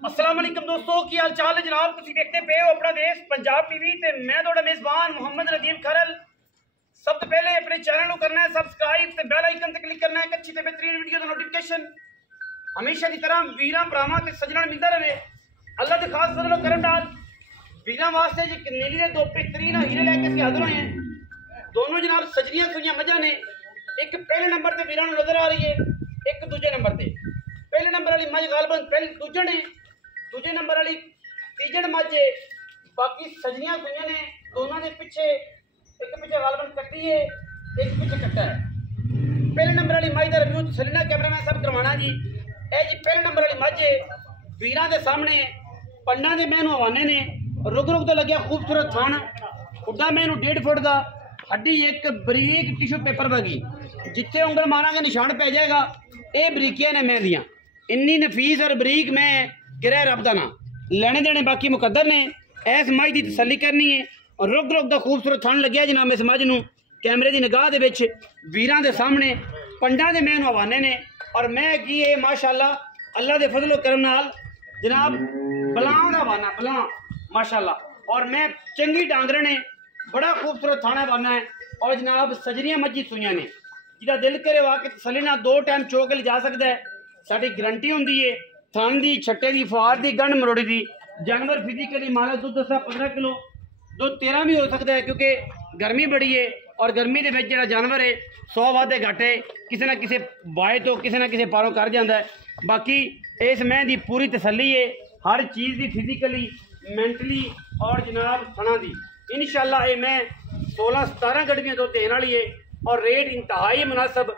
अस्सलाम वालेकुम दोस्तों की हाल चाल है जनाब। तुम देखते पे हो अपना देश पंजाब टीवी ते मैं थोड़ा मेजबान मोहम्मद नदीम खरल। सब तो पहले अपने चैनल को करना है सब्सक्राइब ते बेल आइकन ते क्लिक करना है अच्छी ते बेहतरीन वीडियो दा नोटिफिकेशन हमेशा की तरह वीरां भरावां ते सज्जणां मिलदा रहे। अल्लाह दे खास फजल करम नाल वीरां वास्ते जी नीली दे दो बेहतरीन हीरे लेके असीं हाज़र होए हैं। दोनों जनाब सजरियां सुइयां मझां ने। एक पहले नंबर ते वीरां नूं नजर आ रही है, एक दूजे नंबर ते। पहले नंबर वाली मझ गालबन पहले दूजण है, दूजे नंबर वाली तीजड़ मझ है। बाकी सजरियां सुइयां ने दोनों के पिछे, एक पिछे गालबन कट्टी है, एक पिछे कट्टा है। पहले नंबर वाली मझ का रिव्यू सलीना कैमरामैन साहब करवाना जी। ए जी पहले नंबर वाली मझ है वीरां दे सामने पंडा दे मैनू हवाने ने। रुक रुक तो लग्या खूबसूरत थान खुड्डा मैनू 1.5 फुट का हड्डी एक बरीक टिशू पेपर वगी जिथे उंगल मारांगे निशान पै जाएगा। ये बरीकियां ने मैं दियां इन्नी नफीस और बरीक मैं गिरह रब दा ना लेने देने बाकी मुकद्दर ने। इस मझ की तसली करनी है और रुक रुक का खूबसूरत थन लग्या जनाब इस मझ नूं कैमरे की निगाह दे विच वीरां दे सामने पंडा दे मैनू हवाने ने। और मैं की है माशाअल्लाह अल्लाह दे फजलो करम नाल जनाब बलां दा हवाना बलां माशाअल्लाह। और मैं चंगी डांगर ने बड़ा खूबसूरत थाना बना है। और जनाब सजरियां मझी सुइयां ने जिदा दिल करे वाकई तसली नाल 2 टाइम चोक ले जा सकता है। साडी गारंटी हुंदी है थान दी छट्टे दी फुआर दी गंढ मरोड़ी दी। जानवर फिजिकली मारा दुध 15 किलो दुध 13 भी हो सकता है क्योंकि गर्मी बड़ी है। और गर्मी के जो जानवर है 100 वाधे घाटे किसी ना किसी वाए तो किसी ना किसी पारों कर जाता है। बाकी इस मैं दी पूरी तसली है हर चीज़ की फिजिकली मैंटली और जनाब थना दी इंशाअल्लाह। ये मैं 16-17 गड्डियां दुध देने वाली है और रेट इंतहाई मुनासिब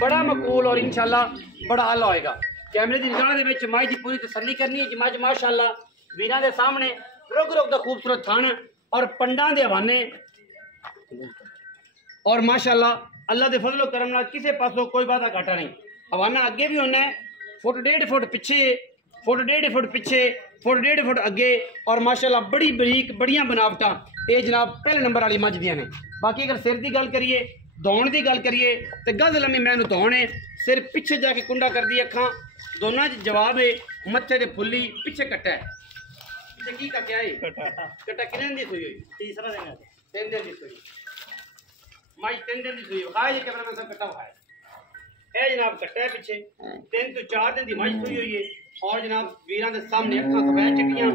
बड़ा मकबूल और इंशाअल्लाह बड़ा हल होएगा। कैमरे की निगाह दे मझ की पूरी तसली करनी है। मझ माशाअल्लाह वीरां दे सामने रुक रुक का खूबसूरत थन और पंडा दे हवाने और माशाअल्लाह अल्लाह दे फजलो करम नाल किसी पासों कोई वादा घाटा नहीं। हवाना अगे भी होना है फुट 1.5 फुट पिछे, फुट 1.5 फुट पिछे, फुट 1.5 फुट अगे और माशाअल्लाह बड़ी बरीक बड़िया बनावटा ये जनाब पहले नंबर वाली मझ दियां ने। बाकी अगर सिर की गल करिए दौड़ की गल करिए तो गज लम्मी मैनू दौड़ है सिर पिछे जाके कुंडा कर दी अखा दोनों जवाब है मत्थे ते फुल्ली पिछे कट्टा है। पिछे की का क्या है कट्टा कितने दिन सुई हुई? तीसरा दिन है। 3 दिन की सुई मझ 3 दिन की सुई खाए ये कैमरा मैन कट्टा खाए ए जनाब कट्टा है पिछे 3 तो 4 दिन की मझ सुई हुई है। और जनाब वीरां दे सामने अखा सफेद चिट्टियां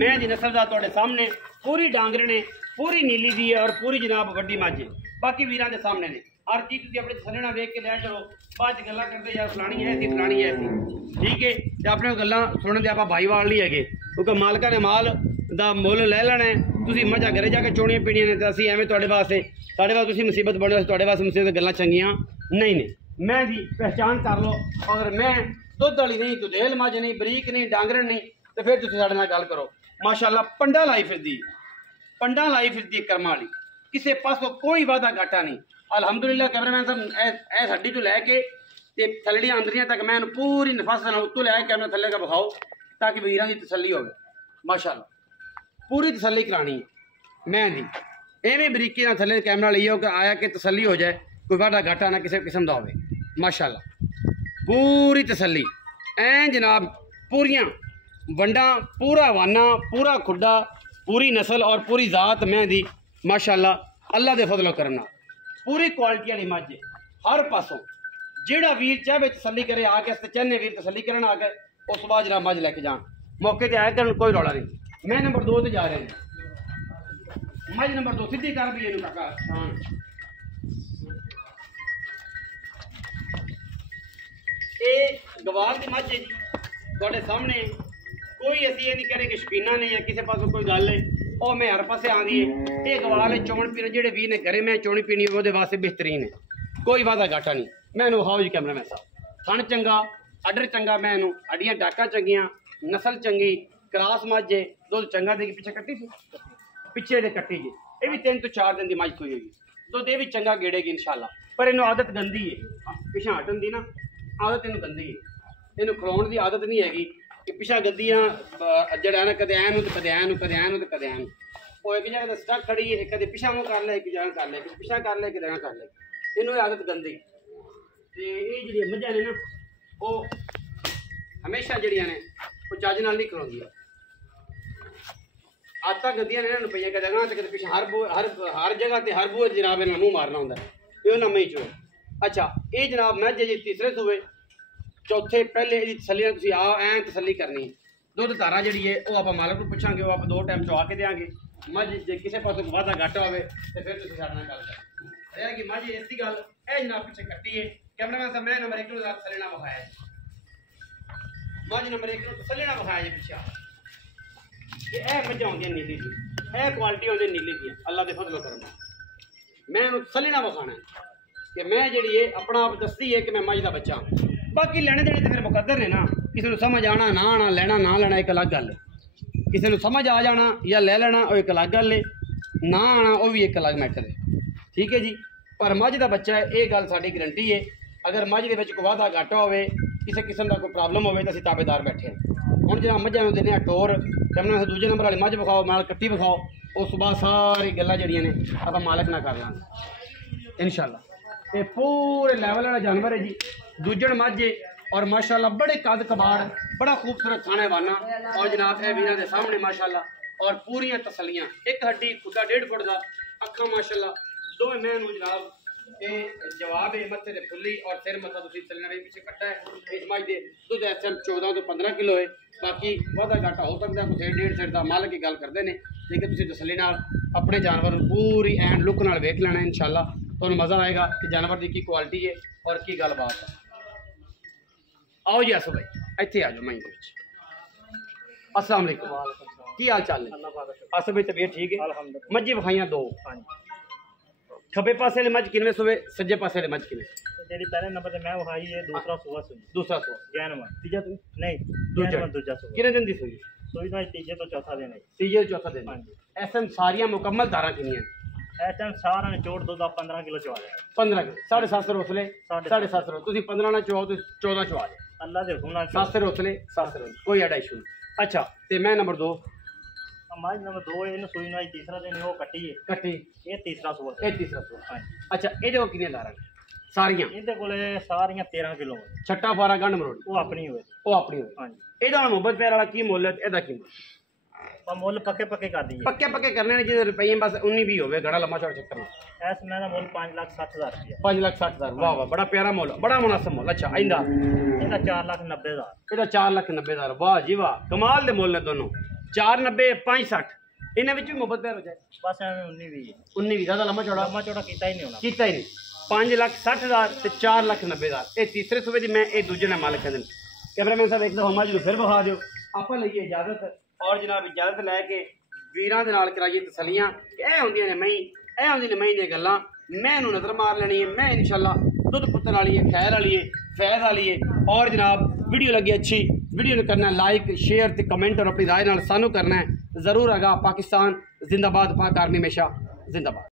मैं दी नस्ल दा तुहाडे सामने पूरी डांगरे ने पूरी नीली दी है और पूरी जनाब वड्डी मझ है। बाकी वीरां दे सामने ने हर चीज़ तुसीं अपने तसल्ली नाल वेख के लिया करो। बाद गल्लां करदे यार फलानी है ऐसी फलानी है ऐसी ठीक है ते अपने गल्लां सुनन दे आपां भाईवाल नहीं है क्योंकि मालका ने माल दा मुल लै लेना है। तुसीं मझां घरे जाके चोणियां पीणियां ने ते असीं एवें तुहाडे वास्ते साढ़े वास्ते तुसीं मुसीबत बनो तुहाडे वास्ते मुसीबत गल्लां चंगियां नहीं ने। मैं दी पहचान कर लो अगर मैं दुध वाली नहीं दुधेल मझ नहीं बरीक नहीं डांगरन नहीं तो फिर तुसीं साडे नाल गल करो। माशाअल्लाह पंडा लाई फिरदी पंडा लाई फिरदी कर्मा वाली किसी पासों कोई वादा घाटा नहीं। अलहमदुलिल्लाह कैमरामैन साहब इस हड्डी तो लैके ते थल्लियां अंदरियां तक मैं पूरी नफासत उत्तों लै कैमरा थल्ले का विखाओ ताकि वीरां की तसल्ली हो माशाअल्लाह पूरी तसल्ली करानी है मैं दी एवें बरीकी नाल थल्ले कैमरा लियो कि आया कि तसल्ली हो जाए कोई वादा घाटा ना किसी किस्म का हो माशाअल्लाह पूरी तसल्ली ऐ जनाब पूरियां वंडा पूरा वाना पूरा खुड्डा पूरी नस्ल और पूरी जात मैं दी माशाअल्लाह अल्लाह दे फजलो करना पूरी क्वालिटी वाली मझ हर पासों जेड़ा वीर चाहे तसली करे आके अस चाहने वीर तसली करना आके उस बाद जनाब मझ लैके जान मौके पर आए कर कोई रौला नहीं। मैं नंबर 2 से जा रहे हैं मझ नंबर 2 सीधी कर भी काका हाँ ये गवार की मझ है जी थोड़े सामने कोई असी ये नहीं करे कि शकीना ने या किसी पासों कोई गल है और मैं हर पासे आँदी है। ये गवाल है चौन पीने जेडे वीर ने घरे मैं चौनी पीनी वो वास्ते बेहतरीन है कोई वादा घाटा नहीं। मैनू हाओ जी कैमरा मैन साहब थन चंगा अडर चंगा मैनू अड्डियां डाका चंगियां नस्ल चंगी क्रास मझ है दुध चंगा दे पिछे कट्टी सी पिछे दे कट्टी जी ये भी 3 तो 4 दिन की मझ सुई होगी दुध ये भी चंगा गेड़ेगी इंशाअल्लाह। पर इनू आदत गंदी है पिछा हटन की ना आदत इनू गंदी है इनू खिलाउण की आदत नहीं हैगी कि पिछा गद्दियां जड़ा ना कदे ऐनू तो कदे ऐनू कदे ऐनू तो कदे ऐनू वो एक जगह स्टक खड़ी है कदे पिछा मुँह कर ले एक जगह कर ले पिछा कर ले कि कर ले इनू आदत गंदी ते ये जी मझां ने ना वो हमेशा जड़ियां ने वो चज नाल नहीं खलोंदी आदतां गंदियां ने इन्हां पईयां कदे अगां ते कदे पिछे हर जगह ते हर बूहे जनाब इन्हां मूँह मारना हुंदा ये ना मई चो अच्छा ये जनाब मैं जी तीसरे सूबे चौथे पहले इहदी तसल्ली तुसीं आ ऐं तसल्ली करनी दुध धारा जी है वह आप मालक को पूछांगे वो आप 2 टाइम चवा के देंगे मझ जे किसी पासों वाधा घाटा हो तो फिर तुम साढ़े नाल गल कर कि मझ इसकी गल ए जनाब पिछे कट्टी है कैमरामैन साहब मैं नंबर 1 को तसल्ली ना विखाया मझ नंबर 1 को तसल्ली ना विखाया जी पिछा कि ए मझां होंदियां नीली दी ए क्वालिटी होंदी नीली दी अल्लाह दे फजलो करम मैं उन्हें तसल्ली ना विखाना कि मैं जी अपना आप दसदी है कि मैं मझ का बच्चा बाकी लेने देने तो फिर मुकद्दर ने ना किसी को समझ आना ना आना लेना ना लेना एक अलग गल है किसी को समझ आ जाना या ले लेना वो एक अलग गल है ना आना वो भी एक अलग मैटर है ठीक है जी पर मझ का बच्चा है ये गल साडी गारंटी है अगर मझ के कोई वाधा घाटा हो किसी किस्म का कोई प्रॉब्लम हो तो असं ताबेदार बैठे हम जनाब मझां नूं दिंदे टोर कैमरा दूजे नंबर वाली मझ विखाओ नाल कट्टी विखाओ उस तो बाद सारी गल्लां जिहड़ियां ने आपां मालक ना कर लांगे इंशाअल्लाह ये पूरे लैवल वाला जानवर है जी दूजन मझ और माशाल्लाह बड़े कद कबाड़ बड़ा खूबसूरत खाने वाना और जनाब है वीर के सामने माशाल्लाह और पूरियां तसलियां एक हड्डी खुदा 1.5 फुट का अखा माशाल्लाह दोवें मैनू जनाब ये जवाब है मत्थे ते फुल्ली और सिर मत्था तुसीं चलना भी पीछे कट्टा है इस मझ दे दुध इस टाइम 14 तो 15 किलो है बाकी वाधा घाटा हो सकता है कुछ 1.5 सिर का मालक की गल करते हैं लेकिन तुसीं तसल्ली नाल अपने जानवर पूरी एंड लुक नाल वेख लेना इंशाअल्लाह तुहानूं मज़ा आएगा कि जानवर की क्वालिटी है और की गलबात है आओ जी असो भाई इत्थे आ जाओ मई दे विच अस्सलाम वालेकुम की हाल चाल है असो भाई तबीयत ठीक है मझी विखाइयां 2 खब्बे पासे वाले मझ किनवे सूबे सज्जे पासे वाले मझ किनवे जेडी पहले नंबर ते मैं विखाई है दूसरा सुबह जैनवा तीजा तुम नहीं दूजा सुबह कितने दिन दी सुई सुई ना तीजे तो चौथा दिन है तीजे तो चौथा दिन ऐसे सारियां मुकम्मल धारा किनियां इस टाइम सारा ने चोट दूध 15 किलो चवा लिया 15 किलो 750 रोसले 750 तुसीं 15 ना चवाओ तो 14 चवा दे अल्लाह दे हुक्म नाल 7 रोसले 7 कोई एडा इशू नहीं अच्छा ते मैं नंबर 2 माज नंबर 2 इन सुई ना तीसरा दिन वो कट्टी ये तीसरा सुबह हां अच्छा एदे को किने धारा सारियां इहदे कोले सारियां 13 किलो छट्टा फारा गंढ मरोड़ी वो अपनी होए हां जी एदा मोहब्बत प्यार वाला की मुੱਲ एदा की मुੱਲ पक्के कर दिए पक्के करने ने जिधर रुपये बस 19 भी होवे घड़ा लम्बा चौड़ा चक्कर ऐस में ना मुੱਲ 5,60,000 रुपया 5,60,000 वाह वाह बड़ा प्यारा मुੱਲ बड़ा मुनासिब मुੱਲ अच्छा आइंदा ਇਹਦਾ 4,90,000 ਇਹਦਾ 4,90,000 वाह जी वाह कमाल दे मुੱਲ ने दोनों 4,90 5,60 इन्हें विच भी मोहब्बत प्यार हो जाए बस एवं 19 भी ज़्यादा लम्बा चौड़ा कीता ही नहीं होना कीता ही नहीं 5,60,000 ते 4,90,000 ये तीसरे सूबे दी मैं ये दूजे ने मालिक कहते कैमरामैन साहब एक दफा हमारे जो फिर बहा दो आप लईए इजाजत और जनाब इजाजत लैके वीरां दे नाल कराइए तसलियां ए होंदियां ने मई दी गल्लां मैं इहनूं नज़र मार लेनी है मैं इंशाअल्लाह दुध पुत्तन वाली है खैर वाली है फैज़ वाली है और जनाब वीडियो लगी अच्छी वीडियो ने करना लाइक शेयर ते कमेंट और अपनी राय नाल सानू करना है ज़रूर आगा पाकिस्तान जिंदाबाद पाक आर्मी हमेशा जिंदाबाद।